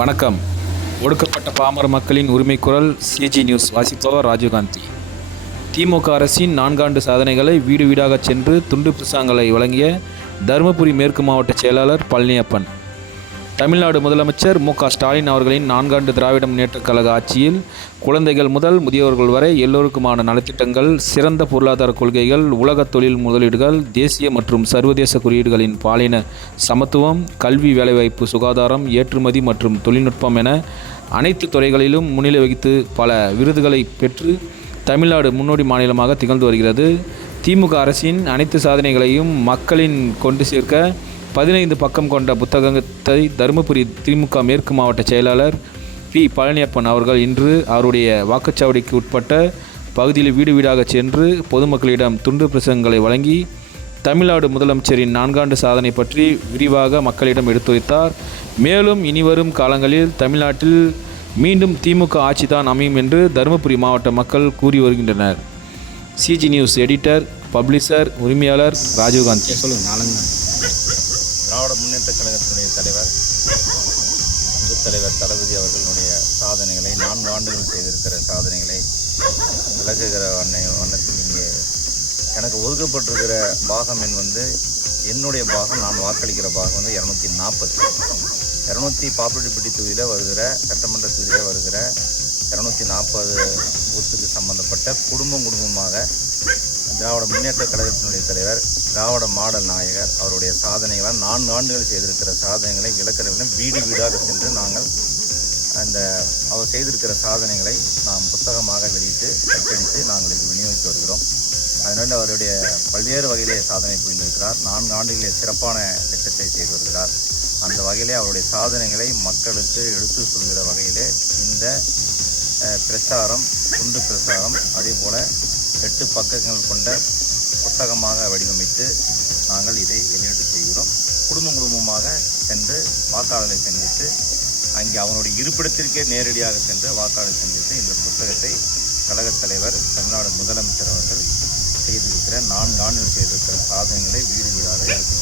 வணக்கம். ஒடுக்கப்பட்ட பாமர மக்களின் உரிமை குரல் சிஜி நியூஸ். வாசிப்பவர் ராஜீவ்காந்தி. திமுக அரசின் 4 ஆண்டு சாதனைகளை வீடு வீடாக சென்று துண்டு பிரசுரங்களை வழங்கிய தருமபுரி மேற்கு மாவட்ட செயலாளர் பழனியப்பன். தமிழ்நாடு முதலமைச்சர் மு.க. ஸ்டாலின் அவர்களின் 4 ஆண்டு திராவிட முன்னேற்றக் கழக ஆட்சியில் குழந்தைகள் முதல் முதியோர்கள் வரை எல்லோருக்குமான நலத்திட்டங்கள், சிறந்த பொருளாதார கொள்கைகள், உலக தொழில் முதலீடுகள், தேசிய மற்றும் சர்வதேச குறியீடுகளின் பாலின சமத்துவம், கல்வி, வேலைவாய்ப்பு, சுகாதாரம், ஏற்றுமதி மற்றும் தொழில்நுட்பம் என அனைத்து துறைகளிலும் முன்னிலை வகித்து பல விருதுகளை பெற்று தமிழ்நாடு முன்னோடி மாநிலமாக திகழ்ந்து வருகிறது. திமுக அரசின் அனைத்து சாதனைகளையும் மக்களின் கொண்டு சேர்க்க 15 பக்கம் கொண்ட புத்தகத்தை தருமபுரி திமுக மேற்கு மாவட்ட செயலாளர் பி. பழனியப்பன் அவர்கள் இன்று அவருடைய வாக்குச்சாவடிக்கு உட்பட்ட பகுதியில் வீடு வீடாக சென்று பொதுமக்களிடம் துண்டு பிரசுரங்களை வழங்கி தமிழ்நாடு முதலமைச்சரின் 4 ஆண்டு சாதனை பற்றி விரிவாக மக்களிடம் எடுத்துரைத்தார். மேலும் இனிவரும் காலங்களில் தமிழ்நாட்டில் மீண்டும் திமுக ஆட்சிதான் அமையும் என்று தருமபுரி மாவட்ட மக்கள் கூறி வருகின்றனர். சிஜி நியூஸ் எடிட்டர், பப்ளிஷர், உரிமையாளர் ராஜீவ்காந்தி. திராவிட முன்னேற்ற கழகத்தினுடைய தலைவர் தலைவர் தளபதி அவர்களுடைய சாதனைகளை 4 ஆண்டுகள் செய்திருக்கிற சாதனைகளை விளக்குகிற வண்ணத்தில் இங்கே எனக்கு ஒதுக்கப்பட்டிருக்கிற பாகம் என்னுடைய பாகம், நான் வாக்களிக்கிற பாகம் 240 பாப்பிரெட்டிப்பட்டி தொகுதியில் வருகிற சட்டமன்ற தொகுதியில் வருகிற 240 பூத்துக்கு சம்பந்தப்பட்ட குடும்பமாக திராவிட முன்னேற்ற கழகத்தினுடைய தலைவர், திராவிட மாடல் நாயகர் அவருடைய சாதனைகளால் 4 ஆண்டுகள் செய்திருக்கிற சாதனைகளை விளக்கிறவர்கள் வீடு வீடாக சென்று நாங்கள் அவர் செய்திருக்கிற சாதனைகளை நாம் புத்தகமாக வெளியிட்டு அச்சடித்து நாங்கள் இது விநியோகித்து வருகிறோம். அதனால் அவருடைய பல்வேறு வகையிலே சாதனை புரிந்திருக்கிறார். 4 ஆண்டுகளிலே சிறப்பான திட்டத்தை செய்து வருகிறார். அந்த வகையிலே அவருடைய சாதனைகளை மக்களுக்கு எடுத்து சொல்கிற வகையிலே இந்த பிரச்சாரம், துண்டு பிரச்சாரம், அதே போல் 8 பக்கங்கள் கொண்ட புத்தகமாக வடிவமைத்து நாங்கள் இதை வெளியிட்டு செய்கிறோம். குடும்பமாக சென்று வாக்காளரை சந்தித்து அங்கே அவனுடைய இருப்பிடத்திற்கே நேரடியாக சென்று வாக்காளரை சந்தித்து இந்த புத்தகத்தை கழகத் தலைவர், தமிழ்நாடு முதலமைச்சர் அவர்கள் செய்திருக்கிற 4 ஆண்டுகள் செய்திருக்கிற சாதனைகளை வீடு வீடாக எடுத்து